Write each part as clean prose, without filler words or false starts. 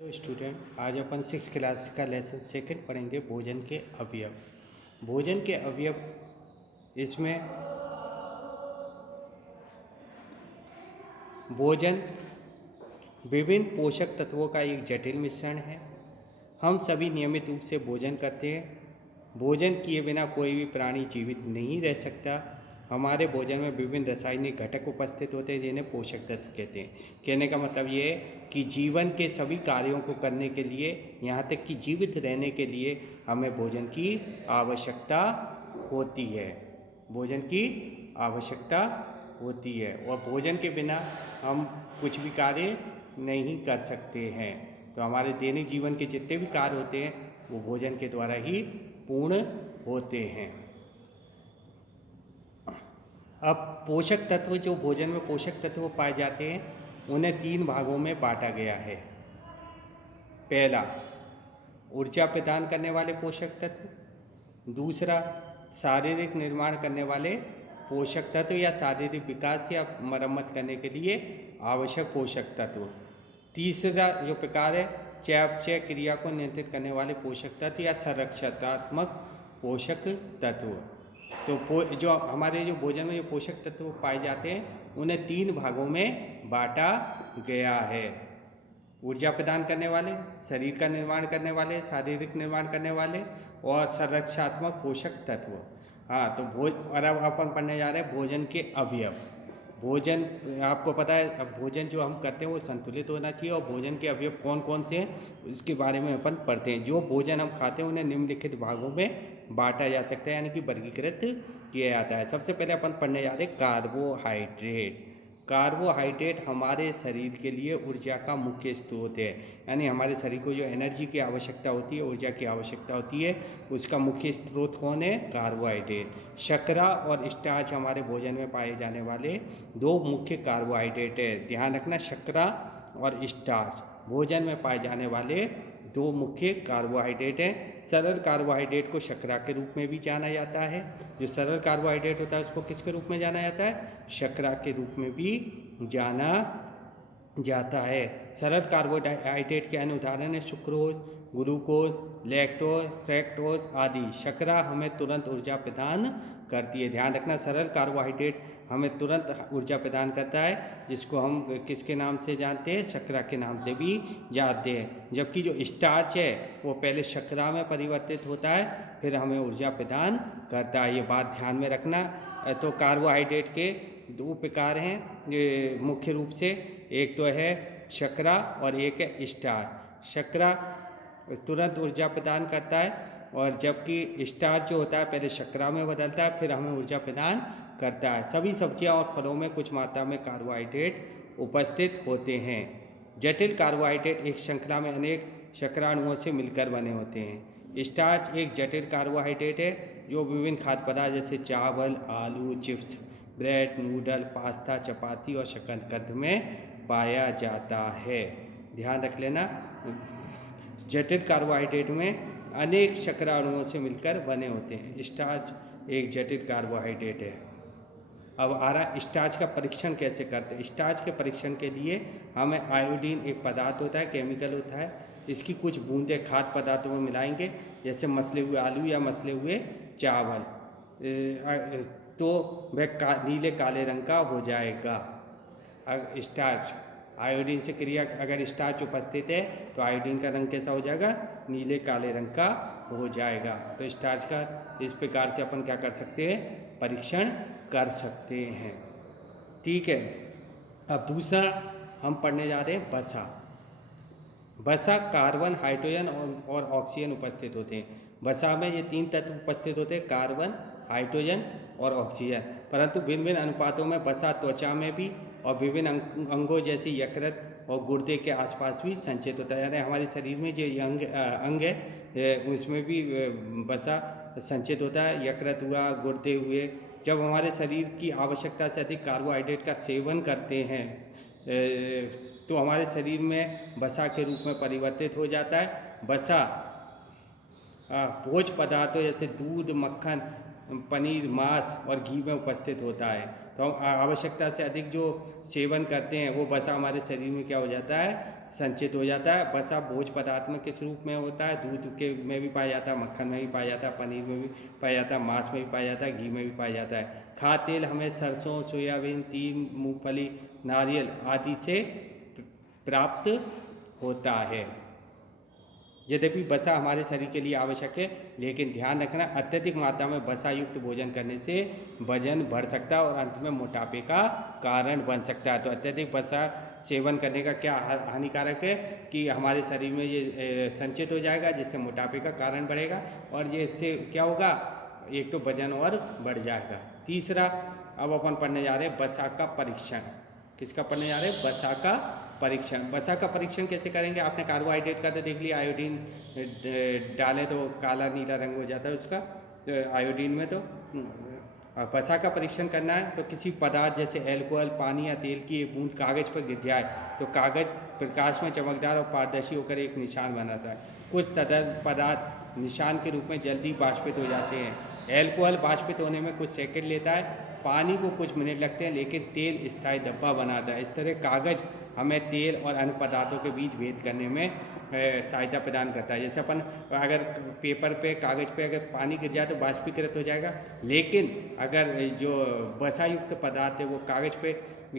Hello student, आज अपन 6 class का lesson second पढ़ेंगे भोजन के अवयव। भोजन के अवयव इसमें भोजन विभिन्न पोषक तत्वों का एक जटिल मिश्रण है। हम सभी नियमित रूप से भोजन करते हैं। भोजन किए बिना कोई भी प्राणी जीवित नहीं रह सकता। हमारे भोजन में विभिन्न रासायनिक घटक उपस्थित होते हैं जिन्हें पोषक तत्व कहते हैं। कहने का मतलब ये है कि जीवन के सभी कार्यों को करने के लिए, यहाँ तक कि जीवित रहने के लिए हमें भोजन की आवश्यकता होती है। भोजन की आवश्यकता होती है और भोजन के बिना हम कुछ भी कार्य नहीं कर सकते हैं। तो हमारे दैनिक जीवन के जितने भी कार्य होते हैं वो भोजन के द्वारा ही पूर्ण होते हैं। अब पोषक तत्व, जो भोजन में पोषक तत्व पाए जाते हैं उन्हें 3 भागों में बांटा गया है। पहला, ऊर्जा प्रदान करने वाले पोषक तत्व। दूसरा, शारीरिक निर्माण करने वाले पोषक तत्व या शारीरिक विकास या मरम्मत करने के लिए आवश्यक पोषक तत्व। तीसरा जो प्रकार है, चयापचय क्रिया को नियंत्रित करने वाले पोषक तत्व या संरक्षणात्मक पोषक तत्व। तो जो हमारे जो भोजन में जो पोषक तत्व पाए जाते हैं उन्हें 3 भागों में बांटा गया है। ऊर्जा प्रदान करने वाले, शरीर का निर्माण करने वाले, शारीरिक निर्माण करने वाले और संरक्षणात्मक पोषक तत्व। हाँ, तो और अब अपन पढ़ने जा रहे हैं भोजन के अवयव। भोजन, आपको पता है अब भोजन जो हम करते हैं वो संतुलित होना चाहिए और भोजन के अवयव कौन कौन से हैं इसके बारे में अपन पढ़ते हैं। जो भोजन हम खाते हैं उन्हें निम्नलिखित भागों में बांटा जा सकता है, यानी कि वर्गीकृत किया जाता है। सबसे पहले अपन पढ़ने जा रहे हैं कार्बोहाइड्रेट। कार्बोहाइड्रेट हमारे शरीर के लिए ऊर्जा का मुख्य स्रोत है, यानी हमारे शरीर को जो एनर्जी की आवश्यकता होती है, ऊर्जा की आवश्यकता होती है, उसका मुख्य स्रोत कौन है? कार्बोहाइड्रेट। शर्करा और स्टार्च हमारे भोजन में पाए जाने वाले 2 मुख्य कार्बोहाइड्रेट है। ध्यान रखना, शर्करा और स्टार्च भोजन में पाए जाने वाले 2 मुख्य कार्बोहाइड्रेट हैं। सरल कार्बोहाइड्रेट को शर्करा के रूप में भी जाना जाता है। जो सरल कार्बोहाइड्रेट होता है उसको किसके रूप में जाना जाता है? शर्करा के रूप में भी जाना जाता है। सरल कार्बोहाइड्रेट के अन्य उदाहरण है सुक्रोज, ग्लूकोज, लैक्टोज, फ्रैक्टोज आदि। शर्करा हमें तुरंत ऊर्जा प्रदान करती है। ध्यान रखना, सरल कार्बोहाइड्रेट हमें तुरंत ऊर्जा प्रदान करता है, जिसको हम किसके नाम से जानते हैं? शर्करा के नाम से भी जानते हैं। जबकि जो स्टार्च है वो पहले शर्करा में परिवर्तित होता है, फिर हमें ऊर्जा प्रदान करता है। ये बात ध्यान में रखना। तो कार्बोहाइड्रेट के 2 प्रकार हैं मुख्य रूप से, एक तो है शर्करा और एक है स्टार्च। शर्करा तुरंत ऊर्जा प्रदान करता है और जबकि स्टार्च जो होता है पहले शर्करा में बदलता है, फिर हमें ऊर्जा प्रदान करता है। सभी सब्जियां और फलों में कुछ मात्रा में कार्बोहाइड्रेट उपस्थित होते हैं। जटिल कार्बोहाइड्रेट एक श्रृंखला में अनेक शर्कराणुओं से मिलकर बने होते हैं। स्टार्च एक जटिल कार्बोहाइड्रेट है जो विभिन्न खाद्य पदार्थ जैसे चावल, आलू, चिप्स, ब्रेड, नूडल, पास्ता, चपाती और शकरकंद में पाया जाता है। ध्यान रख लेना, जटिल कार्बोहाइड्रेट में अनेक शर्कराणुओं से मिलकर बने होते हैं। स्टार्च एक जटिल कार्बोहाइड्रेट है। अब आ रहा स्टार्च का परीक्षण कैसे करते हैं। स्टार्च के परीक्षण के लिए हमें आयोडीन एक पदार्थ होता है, केमिकल होता है, इसकी कुछ बूंदें खाद्य पदार्थों में मिलाएंगे, जैसे मसले हुए आलू या मसले हुए चावल, तो वह नीले काले रंग का हो जाएगा। स्टार्च आयोडीन से क्रिया, अगर स्टार्च उपस्थित है तो आयोडीन का रंग कैसा हो जाएगा? नीले काले रंग का हो जाएगा। तो स्टार्च का इस प्रकार से अपन क्या कर सकते हैं? परीक्षण कर सकते हैं। ठीक है। अब दूसरा हम पढ़ने जा रहे हैं वसा। वसा कार्बन, हाइड्रोजन और ऑक्सीजन उपस्थित होते हैं। वसा में ये 3 तत्व उपस्थित होते हैं, कार्बन, हाइड्रोजन और ऑक्सीजन। परंतु भिन्न भिन्न अनुपातों में वसा त्वचा में भी और विभिन्न अंगों जैसे यकृत और गुर्दे के आसपास भी संचित होता है। यानी हमारे शरीर में जो अंग है उसमें भी वसा संचित होता है। यकृत हुआ, गुर्दे हुए। जब हमारे शरीर की आवश्यकता से अधिक कार्बोहाइड्रेट का सेवन करते हैं तो हमारे शरीर में वसा के रूप में परिवर्तित हो जाता है। वसा भोज्य पदार्थों जैसे दूध, मक्खन पनीर, मांस और घी में उपस्थित होता है। तो हम आवश्यकता से अधिक जो सेवन करते हैं वो वसा हमारे शरीर में क्या हो जाता है, संचित हो जाता है। वसा भोज्य पदार्थ में किस रूप में होता है, दूध के में भी पाया जाता है, मक्खन में भी पाया जाता है, पनीर में भी पाया जाता है, मांस में भी पाया जाता है, घी में भी पाया जाता है। खाद्य तेल हमें सरसों, सोयाबीन, तिल, मूंगफली, नारियल आदि से प्राप्त होता है। यद्यपि वसा हमारे शरीर के लिए आवश्यक है, लेकिन ध्यान रखना अत्यधिक मात्रा में वसा युक्त भोजन करने से वजन बढ़ सकता है और अंत में मोटापे का कारण बन सकता है। तो अत्यधिक वसा सेवन करने का क्या हानिकारक है कि हमारे शरीर में ये संचित हो जाएगा, जिससे मोटापे का कारण बढ़ेगा और ये इससे क्या होगा, एक तो वजन और बढ़ जाएगा। तीसरा, अब अपन पढ़ने जा रहे हैं वसा का परीक्षण। किसका पढ़ने जा रहे हैं, वसा का परीक्षण। वसा का परीक्षण कैसे करेंगे, आपने कार्बोहाइड्रेट का तो देख लिया, आयोडीन डालें तो काला नीला रंग हो जाता है उसका, तो आयोडीन में तो वसा का परीक्षण करना है तो किसी पदार्थ जैसे अल्कोहल, पानी या तेल की एक बूंद कागज़ पर गिर जाए तो कागज़ प्रकाश में चमकदार और पारदर्शी होकर एक निशान बनाता है। कुछ तदर्थ पदार्थ निशान के रूप में जल्दी बाष्पित हो जाते हैं। अल्कोहल बाष्पित होने में कुछ सेकंड लेता है, पानी को कुछ मिनट लगते हैं, लेकिन तेल स्थायी धब्बा बनाता है। इस तरह कागज़ हमें तेल और अन्य पदार्थों के बीच भेद करने में सहायता प्रदान करता है। जैसे अपन अगर पेपर पे, कागज़ पे अगर पानी गिर जाए तो बाष्पीकृत हो जाएगा, लेकिन अगर जो वसा युक्त पदार्थ है वो कागज़ पे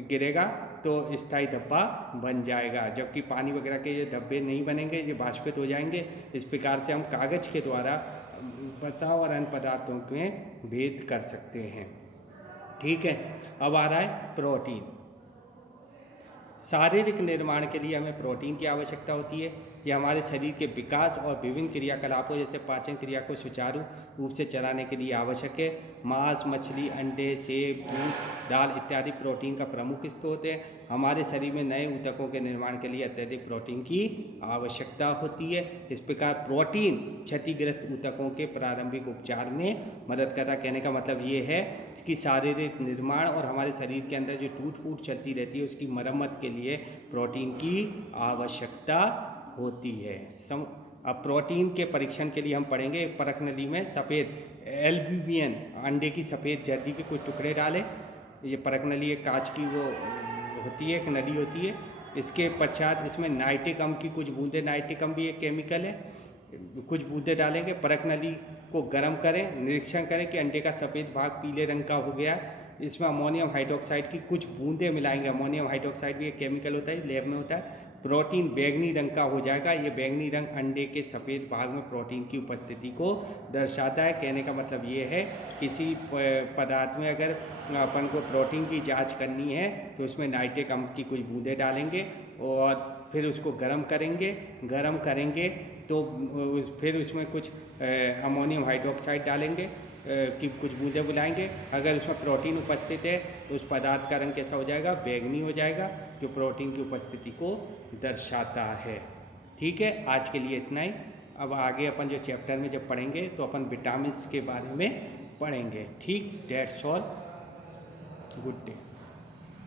गिरेगा तो स्थायी धब्बा बन जाएगा, जबकि पानी वगैरह के ये धब्बे नहीं बनेंगे, ये बाष्पित हो जाएंगे। इस प्रकार से हम कागज़ के द्वारा वसा और अन्य पदार्थों में भेद कर सकते हैं। ठीक है, अब आ रहा है प्रोटीन। शारीरिक निर्माण के लिए हमें प्रोटीन की आवश्यकता होती है। यह हमारे शरीर के विकास और विभिन्न क्रियाकलापों जैसे पाचन क्रिया को सुचारू रूप से चलाने के लिए आवश्यक है। मांस, मछली, अंडे, सेब, दूध, दाल इत्यादि प्रोटीन का प्रमुख स्रोत है। हमारे शरीर में नए ऊतकों के निर्माण के लिए अत्यधिक प्रोटीन की आवश्यकता होती है। इस प्रकार प्रोटीन क्षतिग्रस्त ऊतकों के प्रारंभिक उपचार में मदद करता है। कहने का मतलब ये है कि शारीरिक निर्माण और हमारे शरीर के अंदर जो टूट फूट चलती रहती है उसकी मरम्मत के लिए प्रोटीन की आवश्यकता होती है। अब प्रोटीन के परीक्षण के लिए हम पढ़ेंगे। परख नली में सफ़ेद एल्ब्यूमिन अंडे की सफ़ेद जर्दी के कुछ टुकड़े डालें। ये परख नली एक कांच की वो होती है, एक नली होती है। इसके पश्चात इसमें नाइट्रिक अम्ल की कुछ बूंदें, नाइट्रिक अम्ल भी एक केमिकल है, कुछ बूंदें डालेंगे। परख नली को गर्म करें, निरीक्षण करें कि अंडे का सफ़ेद भाग पीले रंग का हो गया। इसमें अमोनियम हाइड्रोक्साइड की कुछ बूंदें मिलाएंगे। अमोनियम हाइड्रोक्साइड भी एक केमिकल होता है, लैब में होता है। प्रोटीन बैंगनी रंग का हो जाएगा। ये बैंगनी रंग अंडे के सफ़ेद भाग में प्रोटीन की उपस्थिति को दर्शाता है। कहने का मतलब ये है किसी पदार्थ में अगर अपन को प्रोटीन की जांच करनी है तो उसमें नाइट्रिक अम्ल की कुछ बूंदें डालेंगे और फिर उसको गर्म करेंगे तो फिर उसमें कुछ अमोनियम हाइड्रोक्साइड डालेंगे कि कुछ बूंदें बुलाएंगे। अगर उसमें प्रोटीन उपस्थित है तो उस पदार्थ का रंग कैसा हो जाएगा, बैंगनी हो जाएगा, जो प्रोटीन की उपस्थिति को दर्शाता है। ठीक है, आज के लिए इतना ही। अब आगे अपन जो चैप्टर में जब पढ़ेंगे तो अपन विटामिन्स के बारे में पढ़ेंगे। ठीक, दैट्स ऑल, गुड डे।